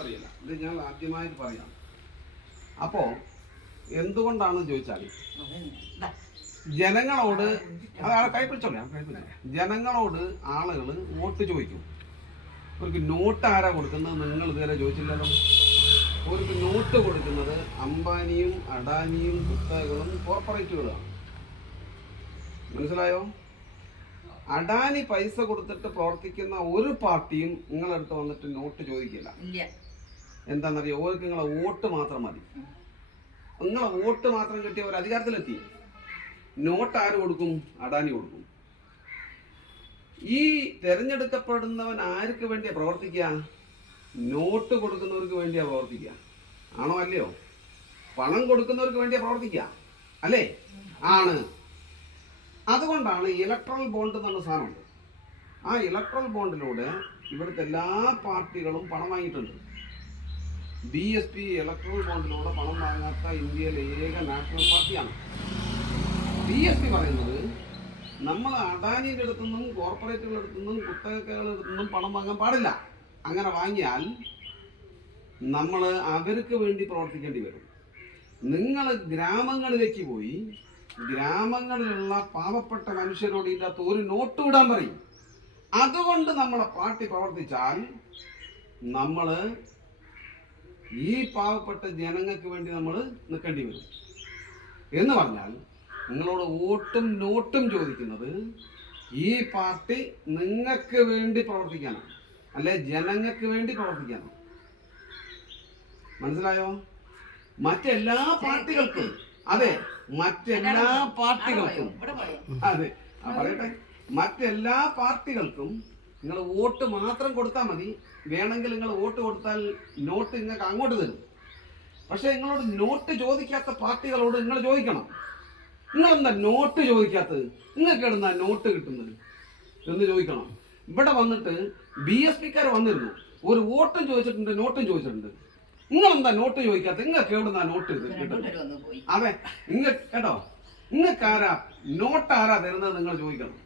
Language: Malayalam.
പറയില്ല, ഇത് ഞാൻ ആദ്യമായിട്ട് പറയാം. അപ്പോൾ എന്തുകൊണ്ടാണെന്ന് ചോദിച്ചാൽ ജനങ്ങളോട് ജനങ്ങളോട് ആളുകൾ വോട്ട് ചോദിക്കും. അവർക്ക് നോട്ട് ആരാ കൊടുക്കുന്നത് നിങ്ങൾ ഇതുവരെ ചോദിച്ചില്ലല്ലോ. അവർക്ക് നോട്ട് കൊടുക്കുന്നത് അംബാനിയും അഡാനിയും കുത്തകകളും കോർപ്പറേറ്റുകളാണ്. മനസ്സിലായോ? അഡാനി പൈസ കൊടുത്തിട്ട് പ്രവർത്തിക്കുന്ന ഒരു പാർട്ടിയും നിങ്ങളടുത്ത് വന്നിട്ട് നോട്ട് ചോദിക്കില്ല. എന്താണെന്നറിയോ? ഓർക്ക് നിങ്ങളെ വോട്ട് മാത്രം മതി. നിങ്ങളെ വോട്ട് മാത്രം കിട്ടിയ ഒരു അധികാരത്തിലെത്തി. നോട്ട് ആര് കൊടുക്കും? അഡാനി കൊടുക്കും. ഈ തെരഞ്ഞെടുക്കപ്പെടുന്നവൻ ആർക്ക് വേണ്ടിയാ പ്രവർത്തിക്കുക? നോട്ട് കൊടുക്കുന്നവർക്ക് വേണ്ടിയാ പ്രവർത്തിക്കുക. ആണോ അല്ലയോ? പണം കൊടുക്കുന്നവർക്ക് വേണ്ടിയാ പ്രവർത്തിക്കുക അല്ലേ? ആണ്. അതുകൊണ്ടാണ് ഇലക്ട്രൽ ബോണ്ട് എന്നുള്ള സാധനമുണ്ട്. ആ ഇലക്ട്രൽ ബോണ്ടിലൂടെ ഇവിടുത്തെ എല്ലാ പാർട്ടികളും പണം വാങ്ങിയിട്ടുണ്ട്. BSP ഇലക്ട്രൽ ബോണ്ടിലൂടെ പണം വാങ്ങാത്ത ഇന്ത്യയിലെ ഏക നാഷണൽ പാർട്ടിയാണ്. BSP പറയുന്നത് നമ്മൾ അഡാനിയുടെ അടുത്തുനിന്നും കോർപ്പറേറ്റുകളുടെ അടുത്തുനിന്നും കുത്തകകളുടെ അടുത്തുനിന്നും പണം വാങ്ങാൻ പാടില്ല. അങ്ങനെ വാങ്ങിയാൽ നമ്മൾ അവർക്ക് വേണ്ടി പ്രവർത്തിക്കേണ്ടി വരും. നിങ്ങൾ ഗ്രാമങ്ങളിലേക്ക് പോയി ഗ്രാമങ്ങളിലുള്ള പാവപ്പെട്ട മനുഷ്യരോട് ഇതിൻ്റെ അകത്ത് ഒരു നോട്ട് വിടാൻ പറയും. അതുകൊണ്ട് നമ്മളെ പാർട്ടി പ്രവർത്തിച്ചാൽ നമ്മൾ ഈ പാവപ്പെട്ട ജനങ്ങൾക്ക് വേണ്ടി നമ്മൾ നിൽക്കേണ്ടി വരും. എന്ന് പറഞ്ഞാൽ നിങ്ങളോട് വോട്ടും നോട്ടും ചോദിക്കുന്നത് ഈ പാർട്ടി നിങ്ങൾക്ക് വേണ്ടി പ്രവർത്തിക്കാനാണ്, അല്ലെ ജനങ്ങൾക്ക് വേണ്ടി പ്രവർത്തിക്കാനാണ്. മനസ്സിലായോ? മറ്റെല്ലാ പാർട്ടികൾക്കും അതെ മറ്റെല്ലാ പാർട്ടികൾക്കും മറ്റെല്ലാ പാർട്ടികൾക്കും നിങ്ങൾ വോട്ട് മാത്രം കൊടുത്താൽ മതി. വേണമെങ്കിൽ നിങ്ങൾ വോട്ട് കൊടുത്താൽ നോട്ട് നിങ്ങൾക്ക് അങ്ങോട്ട് തരും. പക്ഷെ നിങ്ങളോട് നോട്ട് ചോദിക്കാത്ത പാർട്ടികളോട് നിങ്ങൾ ചോദിക്കണം. നിങ്ങളെന്താ നോട്ട് ചോദിക്കാത്തത്? നിങ്ങൾക്ക് എവിടുന്നാ നോട്ട് കിട്ടുന്നത് എന്ന് ചോദിക്കണം. ഇവിടെ വന്നിട്ട് BSPക്കാർ വന്നിരുന്നു, ഒരു വോട്ടും ചോദിച്ചിട്ടുണ്ട്, നോട്ടും ചോദിച്ചിട്ടുണ്ട്. നിങ്ങളെന്താ നോട്ട് ചോദിക്കാത്ത? നിങ്ങൾക്ക് എവിടുന്നാ നോട്ട് കിട്ടുന്നത്? അതെ, നിങ്ങൾ കേട്ടോ, നിങ്ങൾക്ക് ആരാ നോട്ട് ആരാ തരുന്നത് നിങ്ങൾ ചോദിക്കണം.